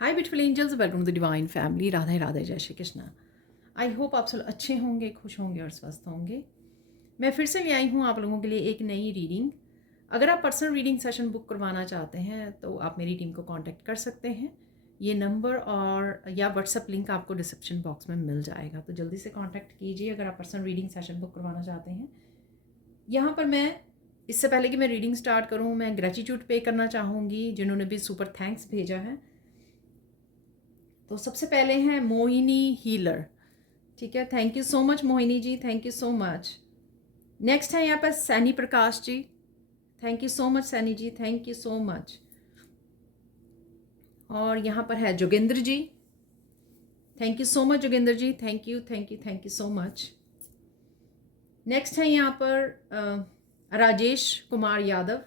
Hi beautiful angels, welcome to the divine family. Radhe Radhe, जय Shri Krishna. I hope आप सब अच्छे होंगे, खुश होंगे और स्वस्थ होंगे। मैं फिर से ले आई हूँ आप लोगों के लिए एक नई रीडिंग। अगर आप पर्सनल रीडिंग सेशन बुक करवाना चाहते हैं तो आप मेरी टीम को कांटेक्ट कर सकते हैं। ये नंबर और या व्हाट्सअप लिंक आपको डिस्क्रिप्शन बॉक्स में मिल जाएगा, तो जल्दी से कांटेक्ट कीजिए अगर आप पर्सनल रीडिंग सेशन बुक करवाना चाहते हैं। यहाँ पर मैं इससे पहले कि मैं रीडिंग स्टार्ट करूँ, मैं ग्रेटिट्यूड पे करना चाहूँगी जिन्होंने भी सुपर थैंक्स भेजा है। तो सबसे पहले हैं मोहिनी हीलर। ठीक है, thank you so much Mohini ji, thank you so much. Next है यहाँ पर Saini Prakash ji. Thank you so much Saini ji, thank you so much. और यहाँ पर है Joginder ji. Thank you so much Joginder ji, thank you thank you thank you so much. Next है यहाँ पर Rajesh Kumar Yadav.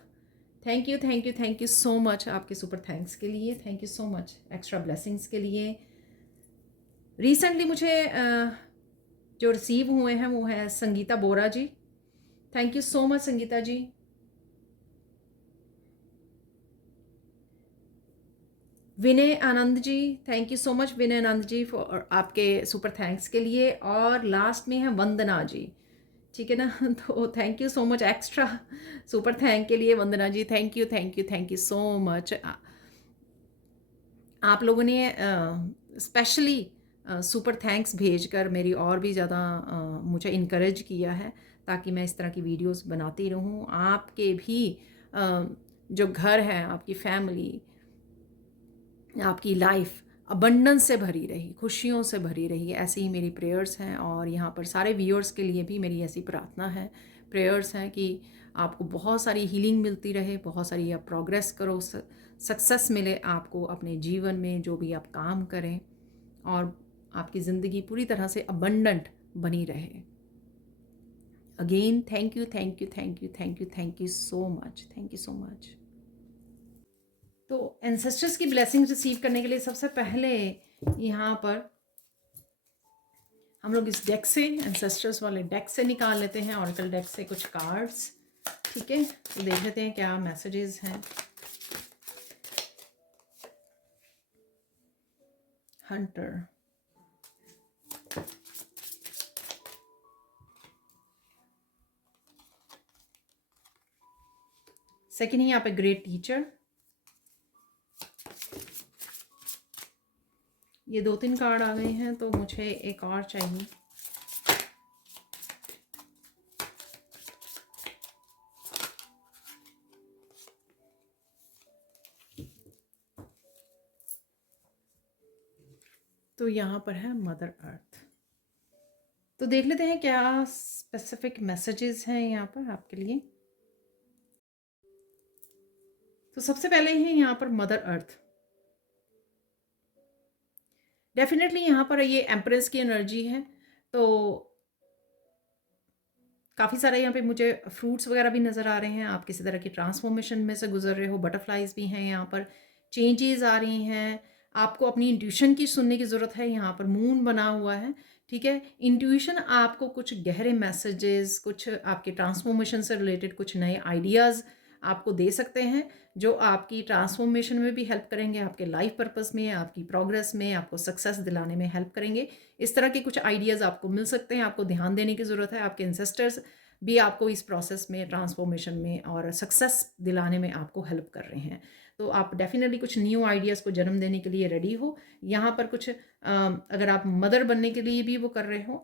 Thank you so much आपके सुपर थैंक्स के लिए, thank you so much extra blessings के लिए। रिसेंटली मुझे जो रिसीव हुए हैं वो है Sangeeta Bora ji. Thank you so much Sangeeta ji. Vinay Anand ji, thank you so much Vinay Anand ji for आपके सुपर थैंक्स के लिए। और लास्ट में है वंदना जी। ठीक है ना तो thank you so much extra super thank के लिए Vandana ji, thank you thank you thank you so much. आप लोगों ने स्पेशली सुपर थैंक्स भेजकर मेरी और भी ज़्यादा मुझे इनकरेज किया है ताकि मैं इस तरह की वीडियोस बनाती रहूं। आपके भी जो घर है, आपकी फैमिली, आपकी लाइफ अबंडेंस से भरी रही, खुशियों से भरी रही, ऐसी ही मेरी प्रेयर्स हैं। और यहाँ पर सारे व्यूअर्स के लिए भी मेरी ऐसी प्रार्थना है, प्रेयर्स हैं कि आपको बहुत सारी हीलिंग मिलती रहे, बहुत सारी आप प्रोग्रेस करो, सक्सेस मिले आपको अपने जीवन में जो भी आप काम करें, और आपकी ज़िंदगी पूरी तरह से अबंडेंट बनी रहे। Again thank you thank you thank you thank you thank you so much, thank you so much. तो एंसेस्टर्स की ब्लेसिंग रिसीव करने के लिए सबसे पहले यहाँ पर हम लोग इस डेक से, एंसेस्टर्स वाले डेक से निकाल लेते हैं, ऑरेकल डेक से कुछ कार्ड्स। ठीक है, तो देख लेते हैं क्या मैसेजेस हैं। हंटर, सेकेंड यहाँ पे ग्रेट टीचर। ये 2-3 कार्ड आ गए हैं तो मुझे एक और चाहिए। तो यहाँ पर है मदर अर्थ। तो देख लेते हैं क्या स्पेसिफिक मैसेजेस हैं यहाँ पर आपके लिए। तो सबसे पहले है यहाँ पर मदर अर्थ। डेफिनेटली यहाँ पर ये एम्प्रेस की एनर्जी है, तो काफ़ी सारे यहाँ पे मुझे फ्रूट्स वगैरह भी नज़र आ रहे हैं। आप किसी तरह की ट्रांसफॉर्मेशन में से गुजर रहे हो, बटरफ्लाइज भी हैं यहाँ पर, चेंजेस आ रही हैं। आपको अपनी इंट्यूशन की सुनने की ज़रूरत है। यहाँ पर मून बना हुआ है, ठीक है। इंट्यूशन आपको कुछ गहरे मैसेजेस, कुछ आपके ट्रांसफॉर्मेशन से रिलेटेड कुछ नए आइडियाज़ आपको दे सकते हैं, जो आपकी ट्रांसफॉर्मेशन में भी हेल्प करेंगे, आपके लाइफ पर्पस में, आपकी प्रोग्रेस में, आपको सक्सेस दिलाने में हेल्प करेंगे। इस तरह के कुछ आइडियाज़ आपको मिल सकते हैं। आपको ध्यान देने की ज़रूरत है। आपके एंसेस्टर्स भी आपको इस प्रोसेस में, ट्रांसफॉर्मेशन में और सक्सेस दिलाने में आपको हेल्प कर रहे हैं। तो आप डेफिनेटली कुछ न्यू आइडियाज़ को जन्म देने के लिए रेडी हो। यहाँ पर कुछ अगर आप मदर बनने के लिए भी वो कर रहे हो,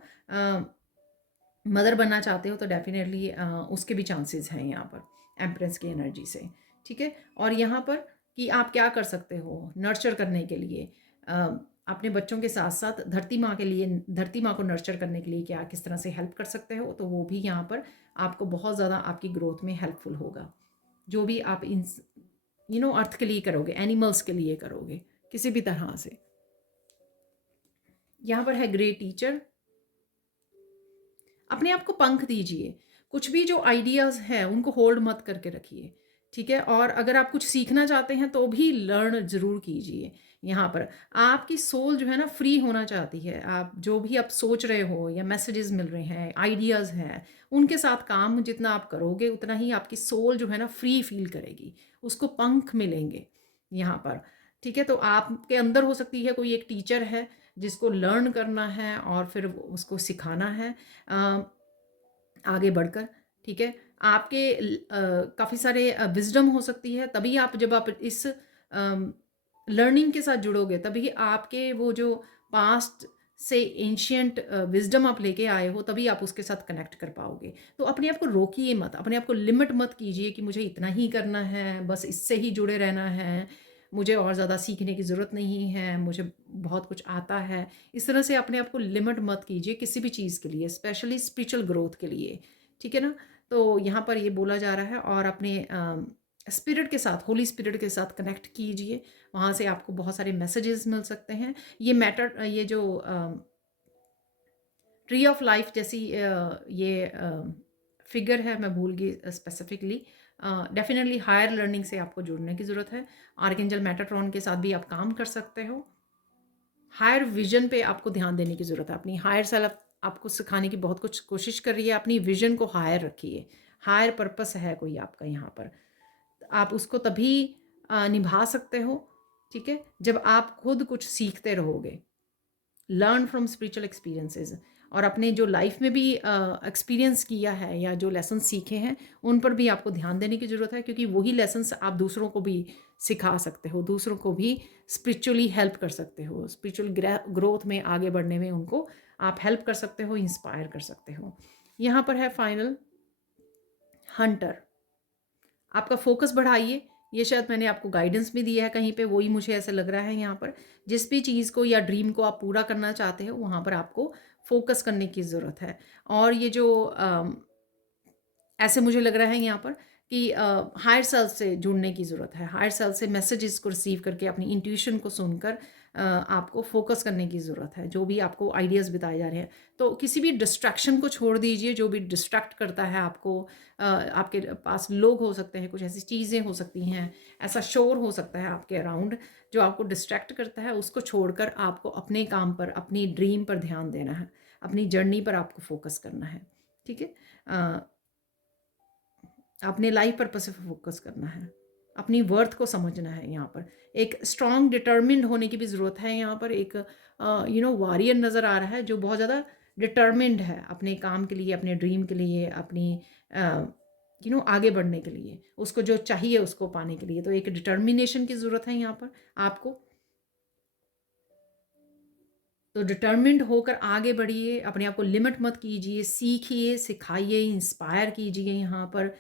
मदर बनना चाहते हो, तो डेफिनेटली उसके भी चांसेस हैं यहाँ पर एम्प्रेस की एनर्जी से। ठीक है, और यहाँ पर कि आप क्या कर सकते हो नर्चर करने के लिए, अपने बच्चों के साथ साथ धरती माँ के लिए, धरती माँ को नर्चर करने के लिए क्या किस तरह से हेल्प कर सकते हो, तो वो भी यहाँ पर आपको बहुत ज़्यादा आपकी ग्रोथ में हेल्पफुल होगा। जो भी आप इन अर्थ के लिए करोगे, एनिमल्स के लिए करोगे, किसी भी तरह से। यहाँ पर है ग्रेट टीचर। अपने आप को पंख दीजिए। कुछ भी जो आइडियाज़ हैं उनको होल्ड मत करके रखिए, ठीक है। और अगर आप कुछ सीखना चाहते हैं तो भी लर्न ज़रूर कीजिए। यहाँ पर आपकी सोल जो है ना फ्री होना चाहती है। आप जो भी आप सोच रहे हो या मैसेजेस मिल रहे हैं, आइडियाज़ हैं, उनके साथ काम जितना आप करोगे उतना ही आपकी सोल जो है ना फ्री फील करेगी, उसको पंख मिलेंगे यहाँ पर, ठीक है, तो आपके अंदर हो सकती है कोई एक टीचर है जिसको लर्न करना है और फिर उसको सिखाना है आगे बढ़कर। ठीक है, आपके काफ़ी सारे विजडम हो सकती है, तभी आप जब आप इस लर्निंग के साथ जुड़ोगे तभी आपके वो जो पास्ट से एंशियंट विजडम आप लेके आए हो तभी आप उसके साथ कनेक्ट कर पाओगे। तो अपने आप को रोकिए मत, अपने आप को लिमिट मत कीजिए कि मुझे इतना ही करना है, बस इससे ही जुड़े रहना है, मुझे और ज़्यादा सीखने की ज़रूरत नहीं है, मुझे बहुत कुछ आता है। इस तरह से अपने आप को लिमिट मत कीजिए किसी भी चीज़ के लिए, स्पेशली स्पिरिचुअल ग्रोथ के लिए। ठीक है ना? तो यहाँ पर ये बोला जा रहा है और अपने स्पिरिट के साथ, होली स्पिरिट के साथ कनेक्ट कीजिए, वहाँ से आपको बहुत सारे मैसेजेस मिल सकते हैं। ये जो ट्री ऑफ लाइफ जैसी ये फिगर है, मैं भूल गई स्पेसिफिकली। डेफिनेटली हायर लर्निंग से आपको जुड़ने की ज़रूरत है। आर्कएंजल मेटाट्रॉन के साथ भी आप काम कर सकते हो। हायर विजन पे आपको ध्यान देने की ज़रूरत है। अपनी हायर सेल्फ आपको सिखाने की बहुत कुछ कोशिश कर रही है। अपनी विजन को हायर रखिए। हायर पर्पस है कोई आपका यहाँ पर, आप उसको तभी निभा सकते हो, ठीक है, जब आप खुद कुछ सीखते रहोगे। लर्न फ्रॉम स्पिरिचुअल एक्सपीरियंसेस, और अपने जो लाइफ में भी एक्सपीरियंस किया है या जो लेसन सीखे हैं उन पर भी आपको ध्यान देने की ज़रूरत है, क्योंकि वही लेसन्स आप दूसरों को भी सिखा सकते हो, दूसरों को भी स्पिरिचुअली हेल्प कर सकते हो, स्पिरिचुअल ग्रोथ में आगे बढ़ने में उनको आप हेल्प कर सकते हो, इंस्पायर कर सकते हो। यहाँ पर है फाइनल हंटर। आपका फोकस बढ़ाइए, ये शायद मैंने आपको गाइडेंस भी दिया है कहीं पे, वही मुझे ऐसा लग रहा है यहाँ पर। जिस भी चीज़ को या ड्रीम को आप पूरा करना चाहते हो वहाँ पर आपको फोकस करने की ज़रूरत है। और ये जो ऐसे मुझे लग रहा है यहाँ पर कि हायर सेल्फ से जुड़ने की ज़रूरत है। हायर सेल्फ से मैसेजेस को रिसीव करके अपनी इंट्यूशन को सुनकर आपको फोकस करने की ज़रूरत है, जो भी आपको आइडियाज़ बताए जा रहे हैं। तो किसी भी डिस्ट्रैक्शन को छोड़ दीजिए जो भी डिस्ट्रैक्ट करता है आपको। आपके पास लोग हो सकते हैं, कुछ ऐसी चीज़ें हो सकती हैं, ऐसा शोर हो सकता है आपके अराउंड जो आपको डिस्ट्रैक्ट करता है। उसको छोड़कर आपको अपने काम पर, अपनी ड्रीम पर ध्यान देना है, अपनी जर्नी पर आपको फोकस करना है। ठीक है, अपने लाइफ पर्पस पे फोकस करना है, अपनी वर्थ को समझना है। यहाँ पर एक स्ट्रॉन्ग डिटर्मिन्ड होने की भी ज़रूरत है। यहाँ पर एक वॉरियर नज़र आ रहा है जो बहुत ज़्यादा डिटर्मिन्ड है अपने काम के लिए, अपने ड्रीम के लिए, अपनी आगे बढ़ने के लिए, उसको जो चाहिए उसको पाने के लिए। तो एक डिटर्मिनेशन की ज़रूरत है यहाँ पर आपको। तो डिटर्मिन्ड होकर आगे बढ़िए, अपने आप को लिमिट मत कीजिए, सीखिए, सिखाइए, इंस्पायर कीजिए यहाँ पर।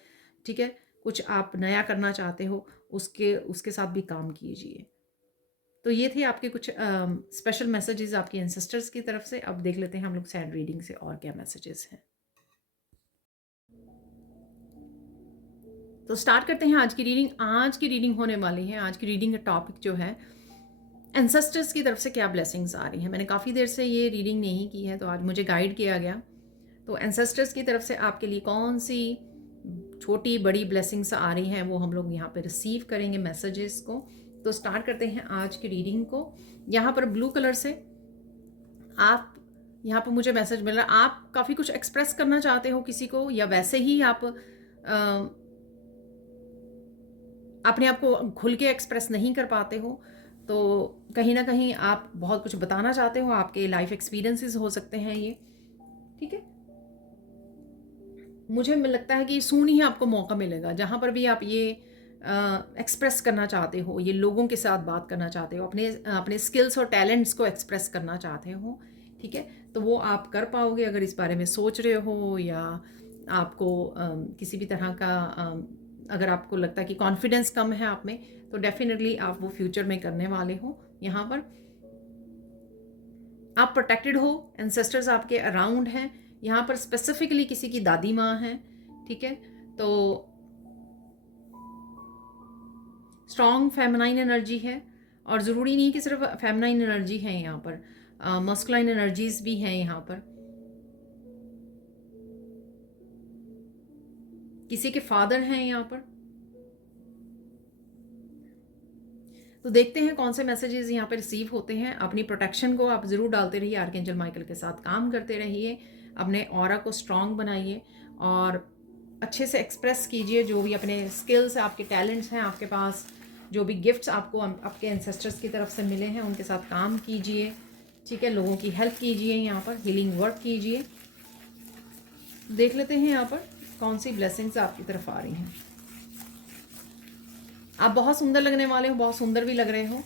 ठीक है, कुछ आप नया करना चाहते हो उसके साथ भी काम कीजिए। तो ये थे आपके कुछ स्पेशल मैसेजेस आपके एंसेस्टर्स की तरफ से। अब देख लेते हैं हम लोग सैड रीडिंग से और क्या मैसेजेस हैं। तो स्टार्ट करते हैं आज की रीडिंग। आज की रीडिंग होने वाली है, आज की रीडिंग का टॉपिक जो है एंसेस्टर्स की तरफ से क्या ब्लेसिंग्स आ रही हैं। मैंने काफ़ी देर से ये रीडिंग नहीं की है, तो आज मुझे गाइड किया गया। तो एंसेस्टर्स की तरफ से आपके लिए कौन सी छोटी बड़ी ब्लेसिंग्स आ रही हैं वो हम लोग यहाँ पे रिसीव करेंगे मैसेजेस को। तो स्टार्ट करते हैं आज की रीडिंग को। यहाँ पर ब्लू कलर से आप, यहाँ पर मुझे मैसेज मिल रहा है, आप काफ़ी कुछ एक्सप्रेस करना चाहते हो किसी को, या वैसे ही आप अपने आप को खुल के एक्सप्रेस नहीं कर पाते हो। तो कहीं ना कहीं आप बहुत कुछ बताना चाहते हो, आपके लाइफ एक्सपीरियंसेस हो सकते हैं ये। ठीक है, मुझे लगता है कि सून ही आपको मौका मिलेगा जहाँ पर भी आप ये एक्सप्रेस करना चाहते हो, ये लोगों के साथ बात करना चाहते हो, अपने अपने स्किल्स और टैलेंट्स को एक्सप्रेस करना चाहते हो। ठीक है, तो वो आप कर पाओगे अगर इस बारे में सोच रहे हो, या आपको किसी भी तरह का अगर आपको लगता है कि कॉन्फिडेंस कम है आप में, तो डेफिनेटली आप वो फ्यूचर में करने वाले हो। यहाँ पर आप प्रोटेक्टेड हो, एंसेस्टर्स आपके अराउंड हैं। यहाँ पर स्पेसिफिकली किसी की दादी माँ है। ठीक है, तो स्ट्रॉन्ग फेमिनाइन एनर्जी है, और ज़रूरी नहीं कि सिर्फ फेमिनाइन एनर्जी है, यहाँ पर मस्कुलाइन एनर्जीज भी हैं। यहाँ पर किसी के फादर हैं यहाँ पर। तो देखते हैं कौन से मैसेजेस यहाँ पे रिसीव होते हैं। अपनी प्रोटेक्शन को आप ज़रूर डालते रहिए, आर्कएंजल माइकल के साथ काम करते रहिए, अपने ऑरा को स्ट्रॉन्ग बनाइए और अच्छे से एक्सप्रेस कीजिए जो भी अपने स्किल्स, आपके टैलेंट्स हैं आपके पास, जो भी गिफ्ट्स आपको आपके एंसेस्टर्स की तरफ से मिले हैं उनके साथ काम कीजिए, ठीक है। लोगों की हेल्प कीजिए, यहाँ पर हीलिंग वर्क कीजिए। देख लेते हैं यहाँ पर कौन सी ब्लेसिंग्स आपकी तरफ आ रही हैं। आप बहुत सुंदर लगने वाले हो, बहुत सुंदर भी लग रहे हो,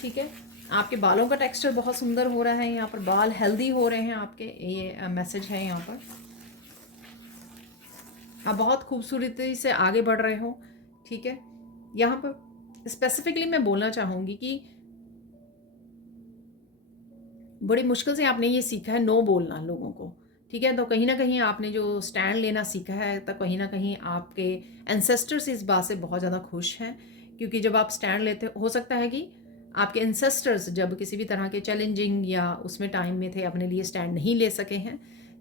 ठीक है। आपके बालों का टेक्सचर बहुत सुंदर हो रहा है, यहाँ पर बाल हेल्दी हो रहे हैं आपके, ये मैसेज है यहाँ पर। आप बहुत खूबसूरती से आगे बढ़ रहे हो, ठीक है। यहाँ पर स्पेसिफिकली मैं बोलना चाहूँगी कि बड़ी मुश्किल से आपने ये सीखा है नो बोलना लोगों को, ठीक है। तो कहीं ना कहीं आपने जो स्टैंड लेना सीखा है, तो कहीं ना कहीं आपके एंसेस्टर्स इस बात से बहुत ज़्यादा खुश हैं, क्योंकि जब आप स्टैंड लेते हो सकता है कि आपके एंसेस्टर्स जब किसी भी तरह के चैलेंजिंग या उसमें टाइम में थे, अपने लिए स्टैंड नहीं ले सके हैं,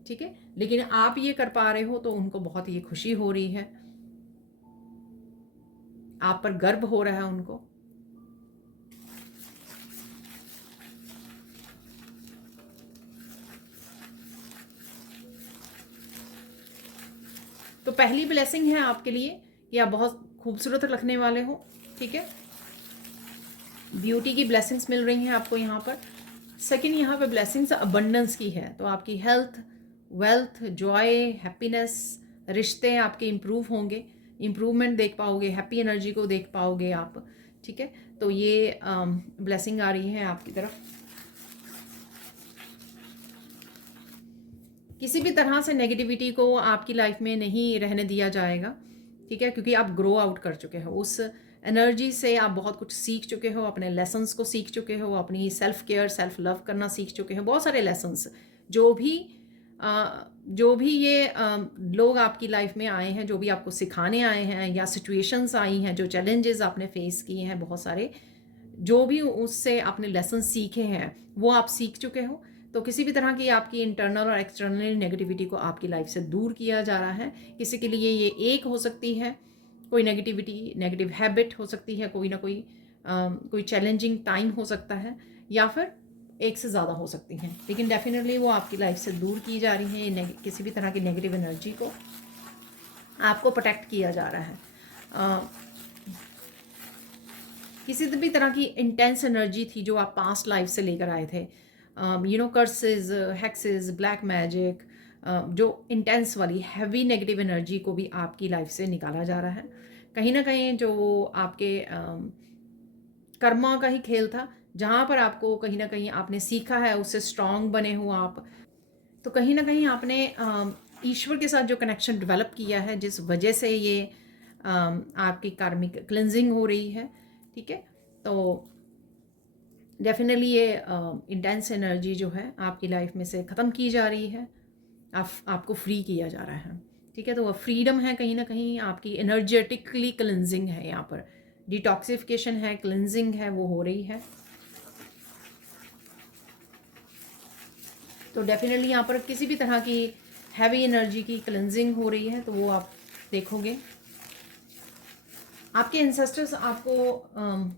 ठीक है। लेकिन आप ये कर पा रहे हो तो उनको बहुत ये खुशी हो रही है, आप पर गर्व हो रहा है उनको। तो पहली ब्लेसिंग है आपके लिए कि आप बहुत खूबसूरत रखने वाले हो, ठीक है। ब्यूटी की ब्लेसिंग्स मिल रही हैं आपको यहाँ पर। सेकंड, यहाँ पे ब्लेसिंग्स अबंडेंस की है, तो आपकी हेल्थ, वेल्थ, जॉय, हैप्पीनेस, रिश्ते आपके इम्प्रूव होंगे, इम्प्रूवमेंट देख पाओगे, हैप्पी एनर्जी को देख पाओगे आप, ठीक है। तो ये ब्लेसिंग आ रही है आपकी तरफ। किसी भी तरह से नेगेटिविटी को आपकी लाइफ में नहीं रहने दिया जाएगा, ठीक है, क्योंकि आप ग्रो आउट कर चुके हो उस एनर्जी से, आप बहुत कुछ सीख चुके हो, अपने लेसन्स को सीख चुके हो, अपनी सेल्फ केयर, सेल्फ लव करना सीख चुके हो, बहुत सारे लेसन्स जो भी ये लोग आपकी लाइफ में आए हैं, जो भी आपको सिखाने आए हैं, या सिचुएशंस आई हैं, जो चैलेंजेस आपने फेस किए हैं बहुत सारे, जो भी उससे आपने लेसन सीखे हैं वो आप सीख चुके हो। तो किसी भी तरह की आपकी इंटरनल और एक्सटर्नल नेगेटिविटी को आपकी लाइफ से दूर किया जा रहा है। किसी के लिए ये एक हो सकती है, कोई नेगेटिविटी, नेगेटिव हैबिट हो सकती है, कोई ना कोई चैलेंजिंग टाइम हो सकता है, या फिर एक से ज़्यादा हो सकती हैं, लेकिन डेफिनेटली वो आपकी लाइफ से दूर की जा रही हैं। किसी भी तरह की नेगेटिव एनर्जी को आपको प्रोटेक्ट किया जा रहा है। किसी भी तरह की इंटेंस एनर्जी थी जो आप पास्ट लाइफ से लेकर आए थे, कर्सेस, हेक्सेस, ब्लैक मैजिक, जो इंटेंस वाली हैवी नेगेटिव एनर्जी को भी आपकी लाइफ से निकाला जा रहा है। कहीं ना कहीं जो आपके कर्मा का ही खेल था, जहाँ पर आपको कहीं ना कहीं आपने सीखा है, उससे स्ट्रांग बने हो आप। तो कहीं ना कहीं आपने ईश्वर के साथ जो कनेक्शन डेवलप किया है, जिस वजह से ये आपकी कार्मिक क्लिनजिंग हो रही है, ठीक है। तो डेफिनेटली ये इंटेंस एनर्जी जो है आपकी लाइफ में से ख़त्म की जा रही है, आपको फ्री किया जा रहा है, ठीक है। तो वह फ्रीडम है, कहीं ना कहीं आपकी एनर्जेटिकली क्लिनजिंग है, यहाँ पर डिटॉक्सिफिकेशन है, क्लिनजिंग है, वो हो रही है। तो डेफिनेटली यहाँ पर किसी भी तरह की हैवी एनर्जी की क्लिनजिंग हो रही है, तो वो आप देखोगे। आपके एंसेस्टर्स आपको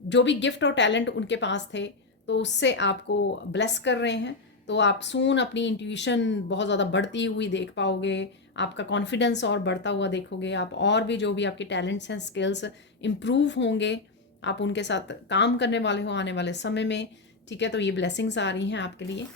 जो भी गिफ्ट और टैलेंट उनके पास थे, तो उससे आपको ब्लेस कर रहे हैं। तो आप सून अपनी इंट्यूशन बहुत ज़्यादा बढ़ती हुई देख पाओगे, आपका कॉन्फिडेंस और बढ़ता हुआ देखोगे आप, और भी जो भी आपके टैलेंट्स हैं, स्किल्स इम्प्रूव होंगे, आप उनके साथ काम करने वाले हो आने वाले समय में, ठीक है। तो ये ब्लेसिंग्स आ रही हैं आपके लिए।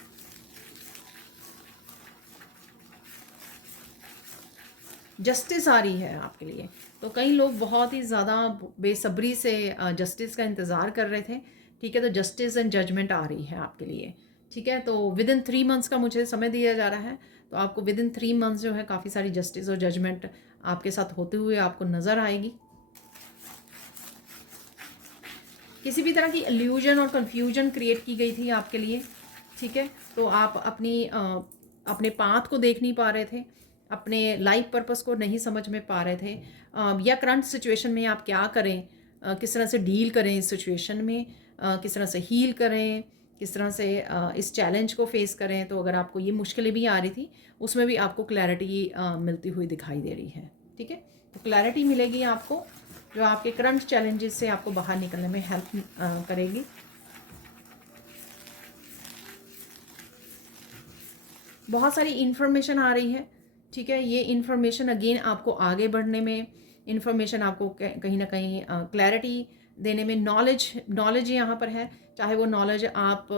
जस्टिस आ रही है आपके लिए। तो कई लोग बहुत ही ज़्यादा बेसब्री से जस्टिस का इंतज़ार कर रहे थे, ठीक है। तो जस्टिस एंड जजमेंट आ रही है आपके लिए, ठीक है। तो विद इन 3 मंथ्स का मुझे समय दिया जा रहा है, तो आपको विद इन 3 मंथ्स जो है काफ़ी सारी जस्टिस और जजमेंट आपके साथ होते हुए आपको नज़र आएगी। किसी भी तरह की इल्यूजन और कन्फ्यूजन क्रिएट की गई थी आपके लिए, ठीक है। तो आप अपने पाथ को देख नहीं पा रहे थे, अपने लाइफ पर्पस को नहीं समझ में पा रहे थे, या करंट सिचुएशन में आप क्या करें, किस तरह से डील करें इस सिचुएशन में, किस तरह से हील करें, किस तरह से इस चैलेंज को फेस करें। तो अगर आपको ये मुश्किलें भी आ रही थी, उसमें भी आपको क्लैरिटी मिलती हुई दिखाई दे रही है, ठीक है। तो क्लैरिटी मिलेगी आपको, जो आपके करंट चैलेंजेस से आपको बाहर निकलने में हेल्प करेगी। बहुत सारी इन्फॉर्मेशन आ रही है, ठीक है। ये इन्फॉर्मेशन अगेन आपको आगे बढ़ने में, इन्फॉर्मेशन आपको कहीं ना कहीं क्लैरिटी देने में, नॉलेज यहाँ पर है। चाहे वो नॉलेज आप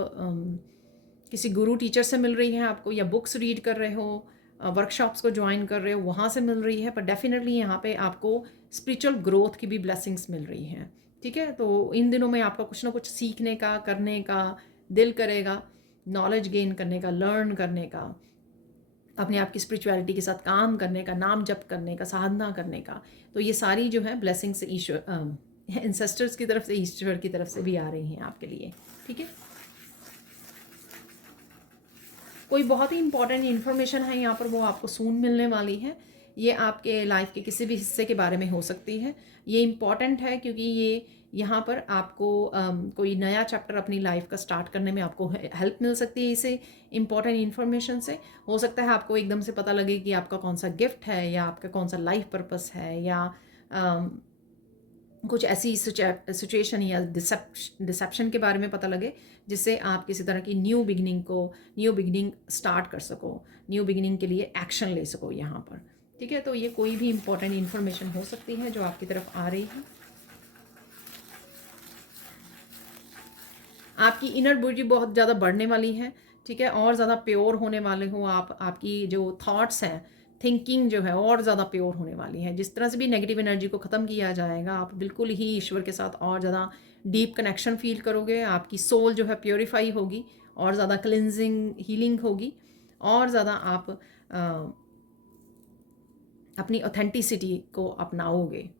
किसी गुरु टीचर से मिल रही है आपको, या बुक्स रीड कर रहे हो, वर्कशॉप्स को ज्वाइन कर रहे हो, वहाँ से मिल रही है, पर डेफिनेटली यहाँ पे आपको स्पिरिचुअल ग्रोथ की भी ब्लेसिंग्स मिल रही हैं। ठीक है, तो इन दिनों में आपका कुछ ना कुछ सीखने का, करने का दिल करेगा, नॉलेज गेन करने का, लर्न करने का, अपने आप की स्पिरिचुअलिटी के साथ काम करने का, नाम जप करने का, साधना करने का। तो ये सारी जो है ब्लेसिंग्स ईश्वर, इंसेस्टर्स की तरफ से, ईश्वर की तरफ से भी आ रही हैं आपके लिए। ठीक है, कोई बहुत ही इंपॉर्टेंट इन्फॉर्मेशन है यहाँ पर, वो आपको सून मिलने वाली है। ये आपके लाइफ के किसी भी हिस्से के बारे में हो सकती है। ये इम्पॉर्टेंट है क्योंकि ये यहाँ पर आपको कोई नया चैप्टर अपनी लाइफ का स्टार्ट करने में आपको हेल्प मिल सकती है इसे इम्पॉर्टेंट इन्फॉर्मेशन से। हो सकता है आपको एकदम से पता लगे कि आपका कौन सा गिफ्ट है, या आपका कौन सा लाइफ पर्पस है, या कुछ ऐसी सिचुएशन या डिसेप्शन के बारे में पता लगे जिससे आप किसी तरह की न्यू बिगिनिंग स्टार्ट कर सको, न्यू बिगिनिंग के लिए एक्शन ले सको यहाँ पर। ठीक है, तो ये कोई भी इंपॉर्टेंट इन्फॉर्मेशन हो सकती है जो आपकी तरफ आ रही है। आपकी इनर ब्यूटी बहुत ज़्यादा बढ़ने वाली है। ठीक है, और ज़्यादा प्योर होने वाले हो आप, आपकी जो थॉट्स हैं, थिंकिंग जो है और ज़्यादा प्योर होने वाली है। जिस तरह से भी नेगेटिव एनर्जी को ख़त्म किया जाएगा, आप बिल्कुल ही ईश्वर के साथ और ज़्यादा डीप कनेक्शन फील करोगे। आपकी सोल जो है प्योरीफाई होगी, और ज़्यादा क्लिनजिंग हीलिंग होगी, और ज़्यादा आप अपनी ऑथेंटिसिटी को अपनाओगे।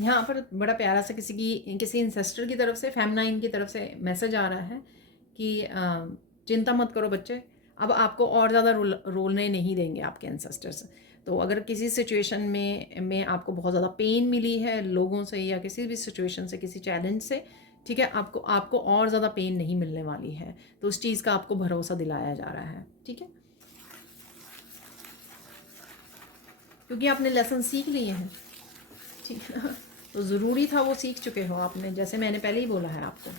यहाँ पर बड़ा प्यारा सा किसी इंसेस्टर की तरफ से, फेमनाइन की तरफ से मैसेज आ रहा है कि चिंता मत करो बच्चे, अब आपको और ज़्यादा रोलने नहीं देंगे आपके एंसेस्टर्स। तो अगर किसी सिचुएशन में आपको बहुत ज़्यादा पेन मिली है लोगों से, या किसी भी सिचुएशन से, किसी चैलेंज से, ठीक है, आपको और ज़्यादा पेन नहीं मिलने वाली है। तो उस चीज़ का आपको भरोसा दिलाया जा रहा है। ठीक है, क्योंकि आपने लेसन सीख लिए हैं। ठीक है ना, तो ज़रूरी था, वो सीख चुके हो आपने, जैसे मैंने पहले ही बोला है आपको।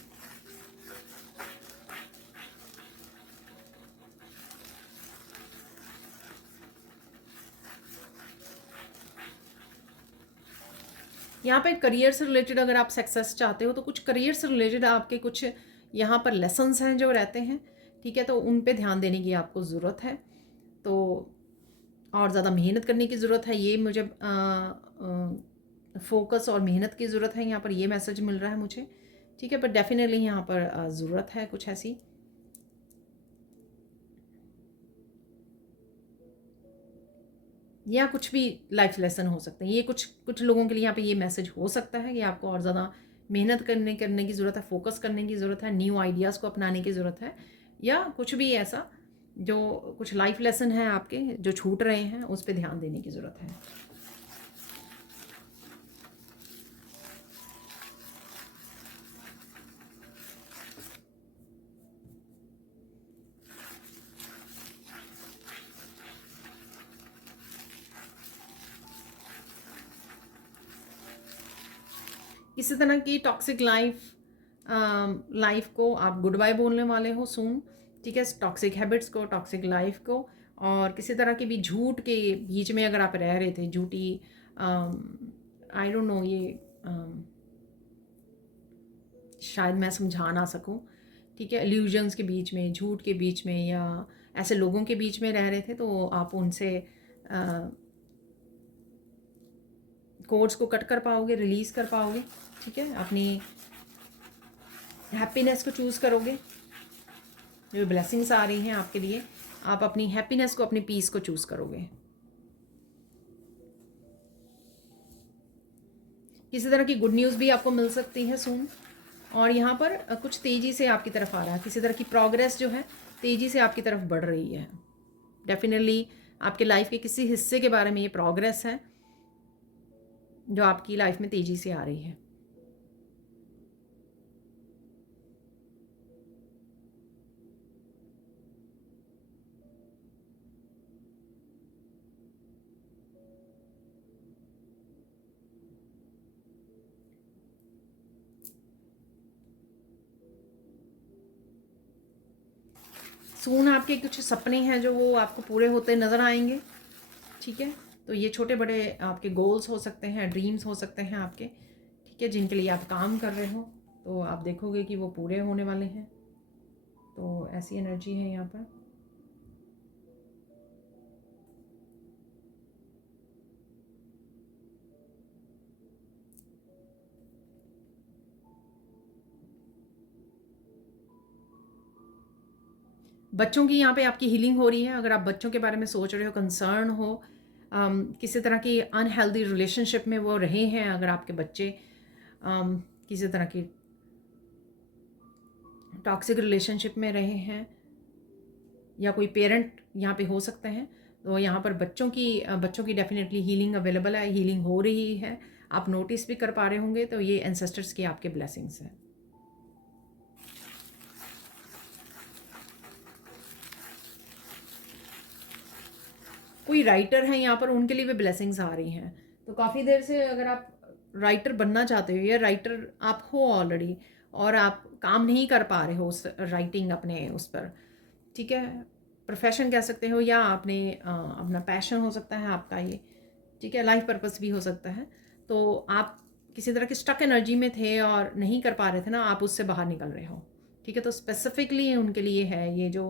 यहाँ पे करियर से रिलेटेड अगर आप सक्सेस चाहते हो, तो कुछ करियर से रिलेटेड आपके कुछ यहाँ पर लेसन्स हैं जो रहते हैं। ठीक है, तो उन पे ध्यान देने की आपको ज़रूरत है, तो और ज़्यादा मेहनत करने की ज़रूरत है। ये मुझे फोकस और मेहनत की ज़रूरत है, यहाँ पर ये मैसेज मिल रहा है मुझे। ठीक है, पर डेफिनेटली यहाँ पर ज़रूरत है कुछ ऐसी। या कुछ भी लाइफ लेसन हो सकते हैं। ये कुछ लोगों के लिए यहाँ पे ये मैसेज हो सकता है कि आपको और ज़्यादा मेहनत करने की ज़रूरत है, फोकस करने की ज़रूरत है, न्यू आइडियाज़ को अपनाने की ज़रूरत है, या कुछ भी ऐसा जो कुछ लाइफ लेसन है आपके जो छूट रहे हैं, उस पर ध्यान देने की ज़रूरत है। इसी तरह की टॉक्सिक लाइफ को आप गुड बाय बोलने वाले हो सून। ठीक है, टॉक्सिक हैबिट्स को, टॉक्सिक लाइफ को, और किसी तरह के भी झूठ के बीच में अगर आप रह रहे थे, झूठी, आई डोंट नो, ये शायद मैं समझा ना सकूं। ठीक है, इल्यूजन्स के बीच में, झूठ के बीच में, या ऐसे लोगों के बीच में रह रहे थे, तो आप उनसे कोड्स को कट कर पाओगे, रिलीज़ कर पाओगे। ठीक है, अपनी हैप्पीनेस को चूज़ करोगे। जो ब्लेसिंग्स आ रही हैं आपके लिए, आप अपनी हैप्पीनेस को, अपनी पीस को चूज़ करोगे। किसी तरह की गुड न्यूज़ भी आपको मिल सकती है सून। और यहाँ पर कुछ तेज़ी से आपकी तरफ आ रहा है, किसी तरह की प्रोग्रेस जो है तेज़ी से आपकी तरफ बढ़ रही है। डेफिनेटली आपके लाइफ के किसी हिस्से के बारे में ये प्रोग्रेस है जो आपकी लाइफ में तेज़ी से आ रही है। सून आपके कुछ सपने हैं जो वो आपको पूरे होते नज़र आएंगे, ठीक है। तो ये छोटे बड़े आपके गोल्स हो सकते हैं, ड्रीम्स हो सकते हैं आपके, ठीक है, जिनके लिए आप काम कर रहे हो, तो आप देखोगे कि वो पूरे होने वाले हैं। तो ऐसी एनर्जी है यहाँ पर। बच्चों की यहाँ पे आपकी हीलिंग हो रही है। अगर आप बच्चों के बारे में सोच रहे हो, कंसर्न हो, किसी तरह की अनहेल्दी रिलेशनशिप में वो रहे हैं, अगर आपके बच्चे किसी तरह की टॉक्सिक रिलेशनशिप में रहे हैं, या कोई पेरेंट यहाँ पे हो सकते हैं, तो यहाँ पर बच्चों की डेफिनेटली हीलिंग अवेलेबल है, हीलिंग हो रही है, आप नोटिस भी कर पा रहे होंगे। तो ये एंसेस्टर्स की आपके ब्लेसिंग्स हैं। कोई राइटर है यहाँ पर, उनके लिए भी ब्लेसिंग्स आ रही हैं। तो काफ़ी देर से अगर आप राइटर बनना चाहते हो, या राइटर आप हो ऑलरेडी और आप काम नहीं कर पा रहे हो उस राइटिंग अपने उस पर, ठीक है, प्रोफेशन कह सकते हो, या आपने अपना पैशन हो सकता है आपका ये, ठीक है, लाइफ पर्पस भी हो सकता है। तो आप किसी तरह की स्टक एनर्जी में थे और नहीं कर पा रहे थे ना, आप उससे बाहर निकल रहे हो, ठीक है। तो स्पेसिफिकली उनके लिए है ये, जो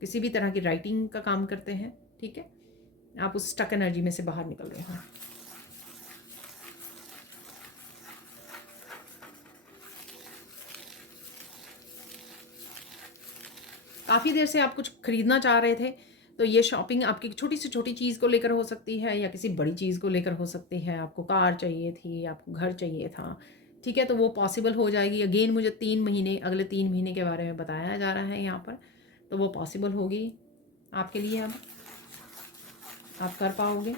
किसी भी तरह की राइटिंग का काम करते हैं, ठीक है, आप उस स्टक एनर्जी में से बाहर निकल रहे हो। काफ़ी देर से आप कुछ खरीदना चाह रहे थे, तो ये शॉपिंग आपकी छोटी से छोटी चीज़ को लेकर हो सकती है, या किसी बड़ी चीज़ को लेकर हो सकती है। आपको कार चाहिए थी, आपको घर चाहिए था, ठीक है, तो वो पॉसिबल हो जाएगी। अगेन मुझे 3 महीने, अगले 3 महीने के बारे में बताया जा रहा है यहाँ पर, तो वो पॉसिबल होगी आपके लिए। अब आप कर पाओगे।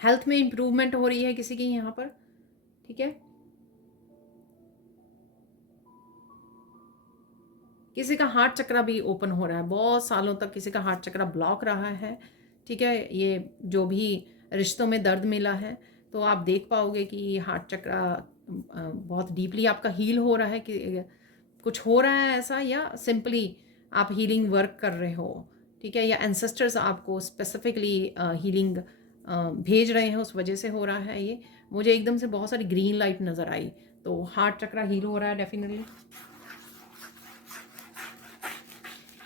हेल्थ में इम्प्रूवमेंट हो रही है किसी की यहाँ पर, ठीक है। किसी का हार्ट चक्रा भी ओपन हो रहा है, बहुत सालों तक किसी का हार्ट चक्रा ब्लॉक रहा है, ठीक है। ये जो भी रिश्तों में दर्द मिला है, तो आप देख पाओगे कि ये हार्ट चक्रा बहुत डीपली आपका हील हो रहा है, कि कुछ हो रहा है ऐसा, या सिंपली आप हीलिंग वर्क कर रहे हो, ठीक है, या एंसेस्टर्स आपको स्पेसिफिकली हीलिंग भेज रहे हैं, उस वजह से हो रहा है ये। मुझे एकदम से बहुत सारी ग्रीन लाइट नज़र आई, तो हार्ट चक्रा हील हो रहा है डेफिनेटली।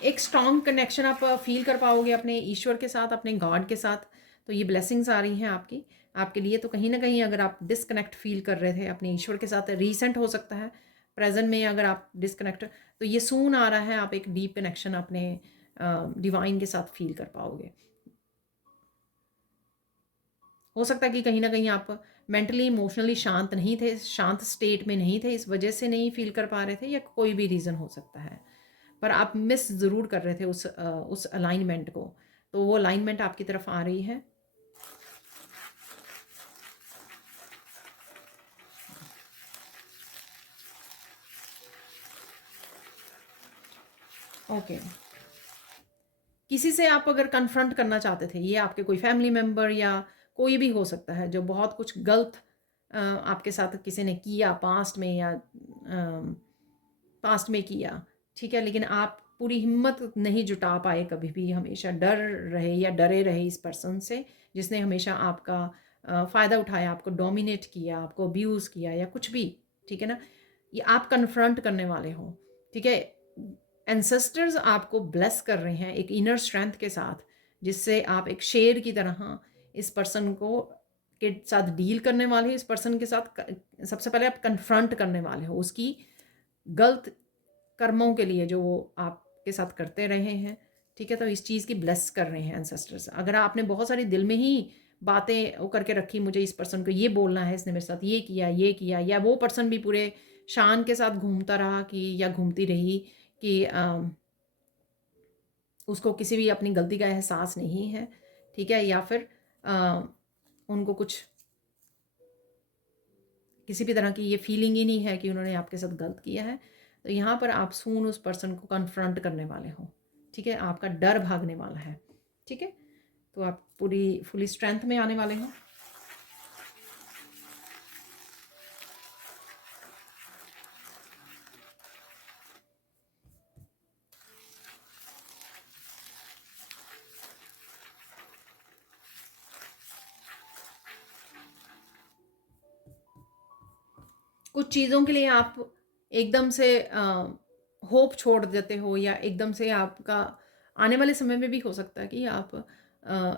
एक स्ट्रॉन्ग कनेक्शन आप फील कर पाओगे अपने ईश्वर के साथ, अपने गॉड के साथ। तो ये ब्लेसिंग्स आ रही हैं आपकी, आपके लिए। तो कहीं ना कहीं अगर आप डिस्कनेक्ट फील कर रहे थे अपने ईश्वर के साथ, रीसेंट हो सकता है, प्रेजेंट में अगर आप डिस्कनेक्ट, तो ये सून आ रहा है, आप एक डीप कनेक्शन अपने डिवाइन के साथ फील कर पाओगे। हो सकता है कि कहीं ना कहीं आप मेंटली इमोशनली शांत नहीं थे, शांत स्टेट में नहीं थे, इस वजह से नहीं फील कर पा रहे थे, या कोई भी रीज़न हो सकता है, पर आप मिस ज़रूर कर रहे थे उस अलाइनमेंट को। तो वो अलाइनमेंट आपकी तरफ आ रही है। ओके, किसी से आप अगर कन्फ्रंट करना चाहते थे, ये आपके कोई फैमिली मेम्बर या कोई भी हो सकता है, जो बहुत कुछ गलत आपके साथ किसी ने किया पास्ट में, या पास्ट में किया, ठीक है, लेकिन आप पूरी हिम्मत नहीं जुटा पाए कभी भी, हमेशा डर रहे या डरे रहे इस पर्सन से, जिसने हमेशा आपका फ़ायदा उठाया, आपको डोमिनेट किया, आपको अब्यूज़ किया, या कुछ भी, ठीक है ना। ये आप कन्फ्रंट करने वाले हो, ठीक है। एंसेस्टर्स आपको ब्लेस कर रहे हैं एक इनर स्ट्रेंथ के साथ, जिससे आप एक शेर की तरह इस पर्सन को के साथ डील करने वाले हो। इस पर्सन के साथ सबसे पहले आप कन्फ्रंट करने वाले हो उसकी गलत कर्मों के लिए जो वो आपके साथ करते रहे हैं, ठीक है। तो इस चीज़ की ब्लेस कर रहे हैं एंसेस्टर्स। अगर आपने बहुत सारी दिल में ही बातें वो करके रखी, मुझे इस पर्सन को ये बोलना है, इसने मेरे साथ ये किया, या वो पर्सन भी पूरे शान के साथ घूमता रहा कि, या घूमती रही कि उसको किसी भी अपनी गलती का एहसास नहीं है, ठीक है, या फिर उनको कुछ किसी भी तरह की ये फीलिंग ही नहीं है कि उन्होंने आपके साथ गलत किया है, तो यहाँ पर आप सून उस पर्सन को कन्फ्रंट करने वाले हो, ठीक है, आपका डर भागने वाला है, ठीक है, तो आप पूरी फुली स्ट्रेंथ में आने वाले हो। कुछ चीज़ों के लिए आप एकदम से होप छोड़ देते हो, या एकदम से आपका आने वाले समय में भी हो सकता है कि आप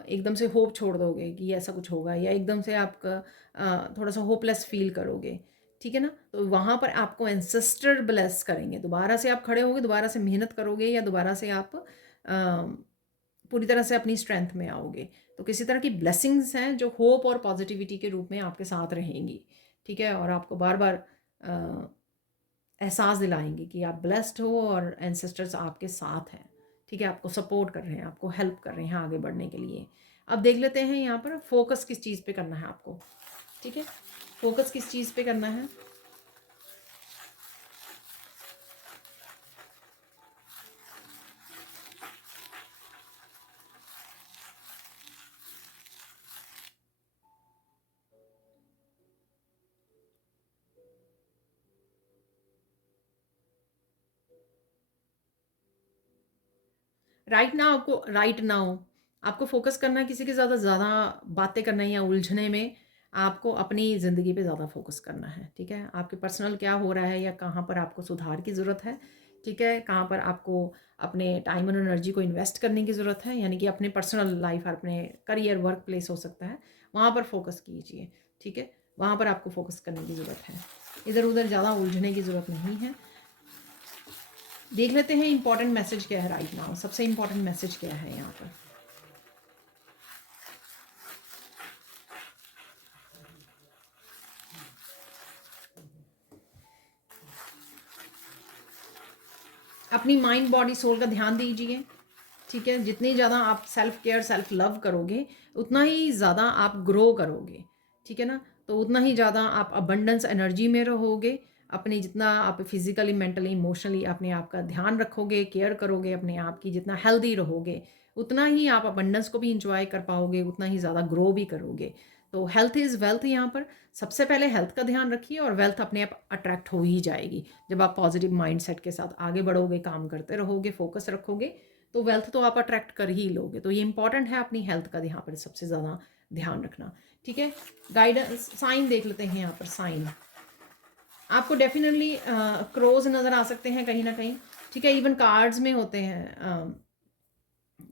एकदम से होप छोड़ दोगे कि ऐसा कुछ होगा, या एकदम से आपका थोड़ा सा होपलेस फील करोगे, ठीक है ना। तो वहाँ पर आपको एंसेस्टर ब्लेस करेंगे, दोबारा से आप खड़े होगे, दोबारा से मेहनत करोगे, या दोबारा से आप पूरी तरह से अपनी स्ट्रेंथ में आओगे। तो किसी तरह की ब्लेसिंग्स हैं जो होप और पॉजिटिविटी के रूप में आपके साथ रहेंगी, ठीक है, और आपको बार बार एहसास दिलाएंगे कि आप ब्लेस्ड हो और एंसेस्टर्स आपके साथ हैं, ठीक है, आपको सपोर्ट कर रहे हैं, आपको हेल्प कर रहे हैं आगे बढ़ने के लिए। अब देख लेते हैं यहाँ पर फोकस किस चीज़ पे करना है आपको, ठीक है, फोकस किस चीज़ पे करना है। राइट नाउ आपको फोकस करना है, किसी के ज़्यादा बातें करना है या उलझने में, आपको अपनी ज़िंदगी पे ज़्यादा फोकस करना है, ठीक है, आपके पर्सनल क्या हो रहा है या कहाँ पर आपको सुधार की ज़रूरत है, ठीक है, कहाँ पर आपको अपने टाइम और एनर्जी को इन्वेस्ट करने की ज़रूरत है, यानी कि अपने पर्सनल लाइफ और अपने करियर वर्क प्लेस हो सकता है, वहाँ पर फोकस कीजिए, ठीक है, वहाँ पर आपको फोकस करने की ज़रूरत है, इधर उधर ज़्यादा उलझने की ज़रूरत नहीं है। देख लेते हैं इंपॉर्टेंट मैसेज क्या है राइट नाउ, सबसे इंपॉर्टेंट मैसेज क्या है यहाँ पर। अपनी माइंड बॉडी सोल का ध्यान दीजिए, ठीक है, जितनी ज़्यादा आप सेल्फ केयर सेल्फ लव करोगे उतना ही ज़्यादा आप ग्रो करोगे, ठीक है ना, तो उतना ही ज़्यादा आप अबंडेंस एनर्जी में रहोगे, अपने जितना आप फिजिकली मेंटली इमोशनली अपने आप का ध्यान रखोगे, केयर करोगे अपने आप की, जितना हेल्दी रहोगे उतना ही आप अबंडेंस को भी इंजॉय कर पाओगे, उतना ही ज़्यादा ग्रो भी करोगे। तो हेल्थ इज़ वेल्थ, यहाँ पर सबसे पहले हेल्थ का ध्यान रखिए और वेल्थ अपने आप अट्रैक्ट हो ही जाएगी। जब आप पॉजिटिव माइंडसेट के साथ आगे बढ़ोगे, काम करते रहोगे, फोकस रखोगे, तो वेल्थ तो आप अट्रैक्ट कर ही लोगे। तो ये इंपॉर्टेंट है अपनी हेल्थ का यहाँ पर सबसे ज़्यादा ध्यान रखना, ठीक है। गाइडेंस साइन देख लेते हैं यहाँ पर। साइन आपको डेफिनेटली क्रोज नज़र आ सकते हैं कहीं ना कहीं, ठीक है, इवन कार्ड्स में होते हैं,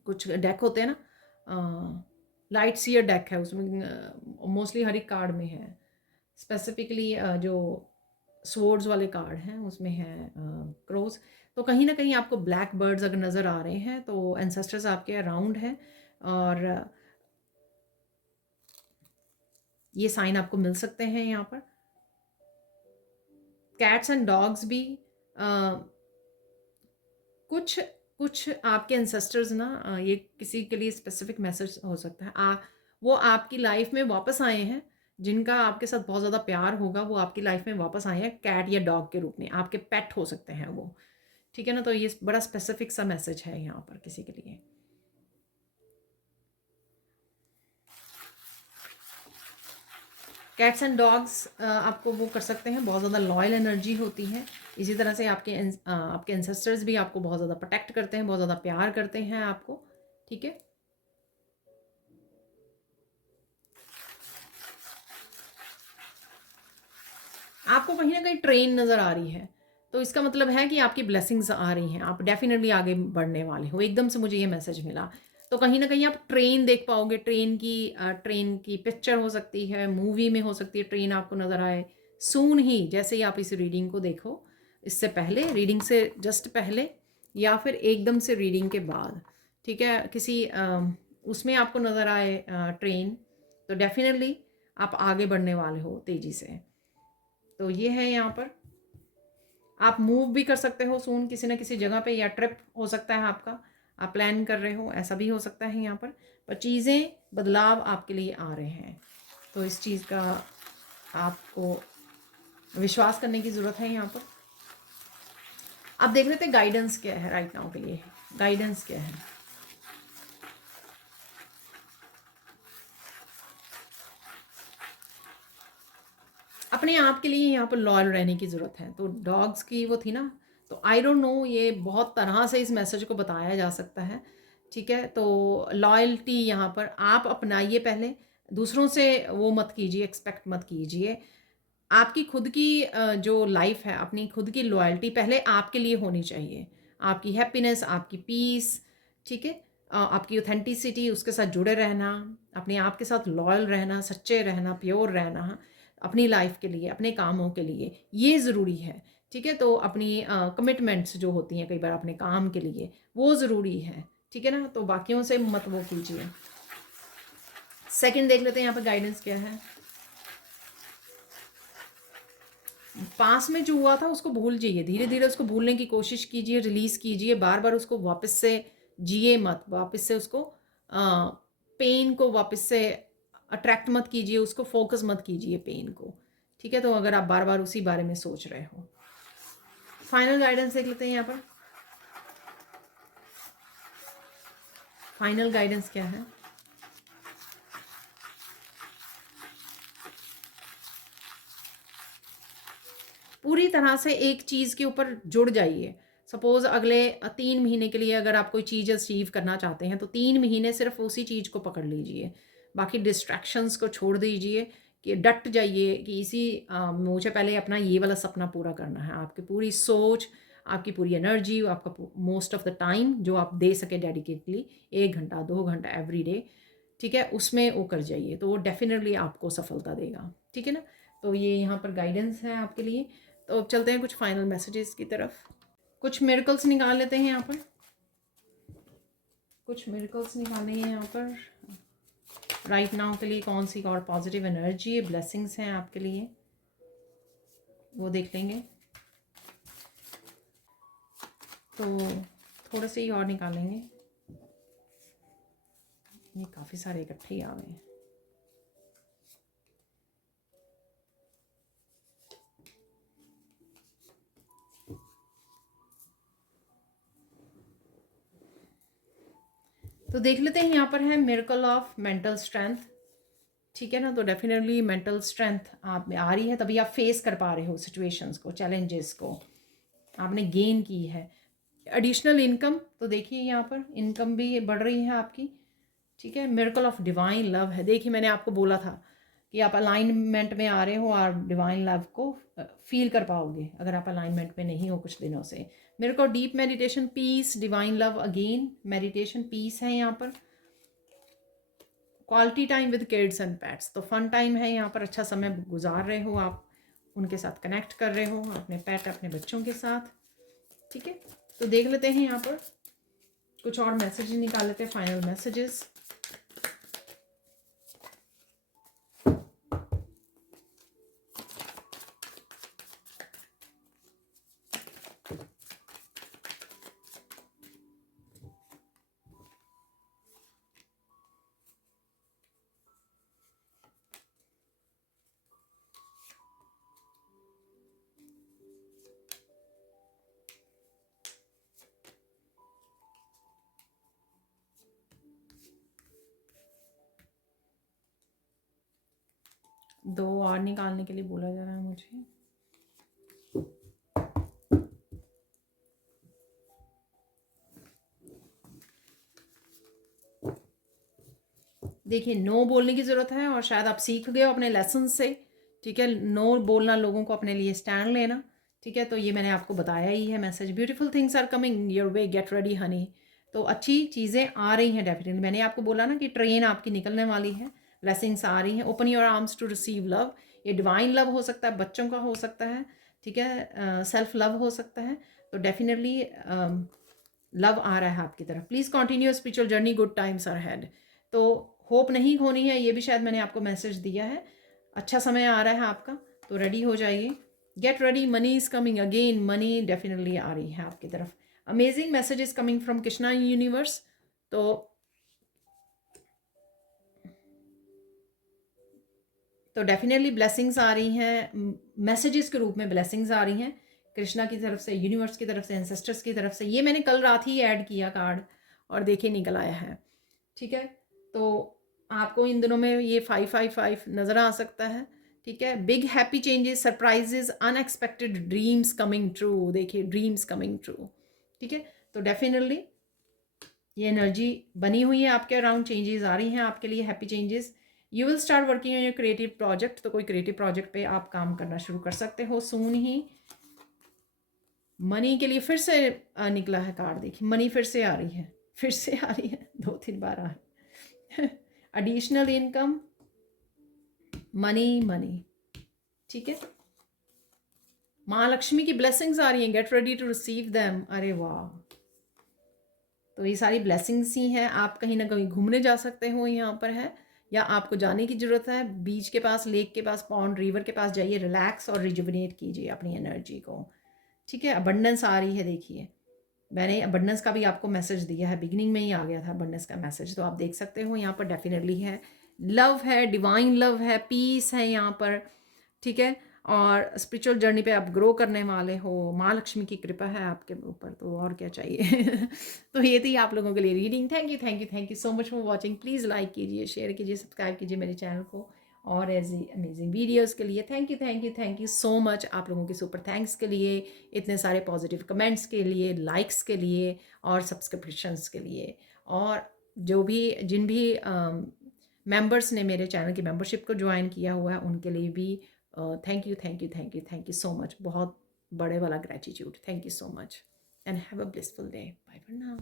कुछ डेक होते हैं ना, लाइट सीयर डेक है उसमें, मोस्टली हर एक कार्ड में है, स्पेसिफिकली जो स्वर्ड्स वाले कार्ड हैं उसमें है क्रोज। तो कहीं ना कहीं आपको ब्लैक बर्ड्स अगर नज़र आ रहे हैं तो एंसेस्टर्स आपके अराउंड हैं, और ये साइन आपको मिल सकते हैं यहाँ पर। कैट्स एंड डॉग्स भी कुछ कुछ आपके एंसेस्टर्स ना, ये किसी के लिए स्पेसिफिक मैसेज हो सकता है, वो आपकी लाइफ में वापस आए हैं, जिनका आपके साथ बहुत ज़्यादा प्यार होगा वो आपकी लाइफ में वापस आए हैं कैट या डॉग के रूप में, आपके पेट हो सकते हैं वो, ठीक है ना। तो ये बड़ा स्पेसिफिक सा मैसेज है यहाँ पर किसी के लिए। कैट्स एंड डॉग्स आपको वो कर सकते हैं, बहुत ज़्यादा लॉयल एनर्जी होती है। इसी तरह से आपके एंसेस्टर्स भी आपको बहुत ज़्यादा प्रोटेक्ट करते हैं, बहुत ज़्यादा प्यार करते हैं आपको, ठीक है। आपको कहीं ना कहीं ट्रेन नज़र आ रही है, तो इसका मतलब है कि आपकी ब्लेसिंग्स आ रही हैं, आप डेफिनेटली आगे बढ़ने वाले हो। एकदम से मुझे ये मैसेज मिला, तो कहीं ना कहीं आप ट्रेन देख पाओगे, ट्रेन की पिक्चर हो सकती है, मूवी में हो सकती है, ट्रेन आपको नज़र आए सून ही, जैसे ही आप इस रीडिंग को देखो, इससे पहले, रीडिंग से जस्ट पहले, या फिर एकदम से रीडिंग के बाद, ठीक है, किसी उसमें आपको नज़र आए ट्रेन, तो डेफिनेटली आप आगे बढ़ने वाले हो तेज़ी से। तो ये है यहाँ पर। आप मूव भी कर सकते हो सून किसी न किसी जगह पे, या ट्रिप हो सकता है आपका, आप प्लान कर रहे हो, ऐसा भी हो सकता है यहाँ पर चीज़ें बदलाव आपके लिए आ रहे हैं, तो इस चीज़ का आपको विश्वास करने की ज़रूरत है यहाँ पर। अब देख लेते हैं गाइडेंस क्या है राइट नाउ के लिए। गाइडेंस क्या है? अपने आप के लिए यहाँ पर लॉयल रहने की ज़रूरत है। तो डॉग्स की वो थी ना, तो आई डोंट नो, ये बहुत तरह से इस मैसेज को बताया जा सकता है, ठीक है? तो लॉयल्टी यहाँ पर आप अपनाइए पहले, दूसरों से वो मत कीजिए, एक्सपेक्ट मत कीजिए। आपकी खुद की जो लाइफ है, अपनी खुद की लॉयल्टी पहले आपके लिए होनी चाहिए। आपकी हैप्पीनेस, आपकी पीस, ठीक है? आपकी ऑथेंटिसिटी, उसके साथ जुड़े रहना, अपने आप के साथ लॉयल रहना, सच्चे रहना, प्योर रहना, अपनी लाइफ के लिए, अपने कामों के लिए, ये ज़रूरी है, ठीक है? तो अपनी कमिटमेंट्स जो होती हैं कई बार अपने काम के लिए, वो ज़रूरी है, ठीक है ना? तो बाकियों से मत वो कीजिए। सेकंड देख लेते हैं यहाँ पर गाइडेंस क्या है। पास में जो हुआ था उसको भूल जाइए, धीरे धीरे उसको भूलने की कोशिश कीजिए, रिलीज कीजिए, बार बार उसको वापस से जिए मत, वापस से उसको पेन को वापस से अट्रैक्ट मत कीजिए, उसको फोकस मत कीजिए पेन को, ठीक है? तो अगर आप बार बार उसी बारे में सोच रहे हो। फाइनल गाइडेंस देख लेते हैं यहाँ पर। फाइनल गाइडेंस क्या है? पूरी तरह से एक चीज़ के ऊपर जुड़ जाइए। सपोज़ अगले 3 महीने के लिए अगर आप कोई चीज़ अचीव करना चाहते हैं, तो 3 महीने सिर्फ उसी चीज़ को पकड़ लीजिए। बाकी डिस्ट्रैक्शंस को छोड़ दीजिए, कि डट जाइए कि मुझे पहले अपना ये वाला सपना पूरा करना है। आपकी पूरी सोच, आपकी पूरी एनर्जी, आपका मोस्ट ऑफ द टाइम जो आप दे सके डेडिकेटली, 1 घंटा, 2 घंटा एवरी डे, ठीक है? उसमें वो कर जाइए, तो वो डेफ़िनेटली आपको सफलता देगा, ठीक है ना? तो ये यहाँ पर गाइडेंस है आपके लिए। तो अब चलते हैं कुछ फाइनल मैसेजेस की तरफ। कुछ मिरेकल्स निकाल लेते हैं यहाँ पर। कुछ मिरेकल्स निकालने हैं यहाँ पर राइट नाउ के लिए। कौन सी और पॉजिटिव एनर्जी, ब्लेसिंग्स हैं आपके लिए, वो देख लेंगे। तो थोड़े से ही और निकालेंगे, ये काफ़ी सारे इकट्ठे ही आ गए हैं। तो देख लेते हैं यहाँ पर है मिरेकल ऑफ मेंटल स्ट्रेंथ, ठीक है ना? तो डेफिनेटली मेंटल स्ट्रेंथ आप में आ रही है, तभी आप फेस कर पा रहे हो सिचुएशंस को, चैलेंजेस को आपने गेन की है। एडिशनल इनकम, तो देखिए यहाँ पर इनकम भी बढ़ रही है आपकी, ठीक है? मिरेकल ऑफ डिवाइन लव है। देखिए मैंने आपको बोला था कि आप अलाइनमेंट में आ रहे हो और डिवाइन लव को फील कर पाओगे अगर आप अलाइनमेंट में नहीं हो कुछ दिनों से। Miracle deep meditation, peace, divine love, again meditation, peace है यहाँ पर। Quality time with kids and pets, तो फन टाइम है यहाँ पर, अच्छा समय गुजार रहे हो आप, उनके साथ कनेक्ट कर रहे हो, अपने पेट, अपने बच्चों के साथ, ठीक है? तो देख लेते हैं यहाँ पर कुछ और मैसेज निकाल लेते हैं, फाइनल मैसेजेस। दो और निकालने के लिए बोला जा रहा है मुझे। देखिए नो बोलने की ज़रूरत है, और शायद आप सीख गए हो अपने लेसन से, ठीक है? नो बोलना, लोगों को अपने लिए स्टैंड लेना, ठीक है? तो ये मैंने आपको बताया ही है message. Beautiful things are coming your way, get ready honey. तो अच्छी चीज़ें आ रही हैं डेफिनेटली। मैंने आपको बोला ना कि ट्रेन आपकी निकलने वाली है, ब्लेसिंग्स आ रही हैं। Open your arms to receive love. ये डिवाइन लव हो सकता है, बच्चों का हो सकता है, ठीक है? सेल्फ लव हो सकता है। तो डेफिनेटली लव आ रहा है आपकी तरफ। Please continue spiritual journey, good times are had. तो होप नहीं खोनी है, ये भी शायद मैंने आपको मैसेज दिया है। अच्छा समय आ रहा है आपका, तो रेडी हो जाइए। Get ready, money is coming again, money definitely आ रही है आपकी तरफ। Amazing message is coming from Krishna universe. तो डेफिनेटली ब्लेसिंग्स आ रही हैं, मैसेजेस के रूप में ब्लेसिंग्स आ रही हैं। कृष्णा की तरफ से, यूनिवर्स की तरफ से, एंसेस्टर्स की तरफ से। ये मैंने कल रात ही ऐड किया कार्ड और देखिए निकल आया है। ठीक है, तो आपको इन दिनों में ये 555 नज़र आ सकता है। ठीक है, big happy changes, surprises, unexpected dreams coming true. देखिए ड्रीम्स कमिंग ट्रू। ठीक है, तो डेफिनेटली ये एनर्जी बनी हुई है आपके अराउंड, चेंजेस आ रही हैं आपके लिए, happy changes. You will start working on your creative project, तो कोई क्रिएटिव प्रोजेक्ट पे आप काम करना शुरू कर सकते हो सून ही। मनी के लिए फिर से निकला है कार्ड, देखिए मनी फिर से आ रही है, फिर से आ रही है, 2-3 बार आ है। Additional income, money money. ठीक है, माँ लक्ष्मी की ब्लेसिंग्स आ रही हैं, get ready to receive them. अरे वाह, तो ये सारी ब्लेसिंग्स ही हैं। आप कहीं ना कहीं घूमने जा सकते हो यहाँ पर है, या आपको जाने की ज़रूरत है बीच के पास, लेक के पास, पॉन्ड, रिवर के पास जाइए, रिलैक्स और रिजुविनेट कीजिए अपनी एनर्जी को। ठीक है, अबंडेंस आ रही है, देखिए मैंने अबंडेंस का भी आपको मैसेज दिया है, बिगिनिंग में ही आ गया था अबंडेंस का मैसेज, तो आप देख सकते हो यहाँ पर डेफिनेटली है। लव है, डिवाइन लव है, पीस है यहाँ पर। ठीक है, और स्पिरिचुअल जर्नी पे आप ग्रो करने वाले हो, माँ लक्ष्मी की कृपा है आपके ऊपर, तो और क्या चाहिए। तो ये थी आप लोगों के लिए reading. Thank you thank you thank you so much for watching. Please like कीजिए, शेयर कीजिए, सब्सक्राइब कीजिए मेरे चैनल को, और ऐसी अमेजिंग वीडियोस के लिए thank you thank you thank you so much. आप लोगों के सुपर थैंक्स के लिए, इतने सारे पॉजिटिव कमेंट्स के लिए, लाइक्स के लिए, और सब्सक्रिप्शंस के लिए, और जो भी जिन भी मेंबर्स ने मेरे चैनल की मेंबरशिप को ज्वाइन किया हुआ है उनके लिए भी thank you thank you thank you thank you so much. बहुत बड़े वाला gratitude, thank you so much and have a blissful day. Bye for now.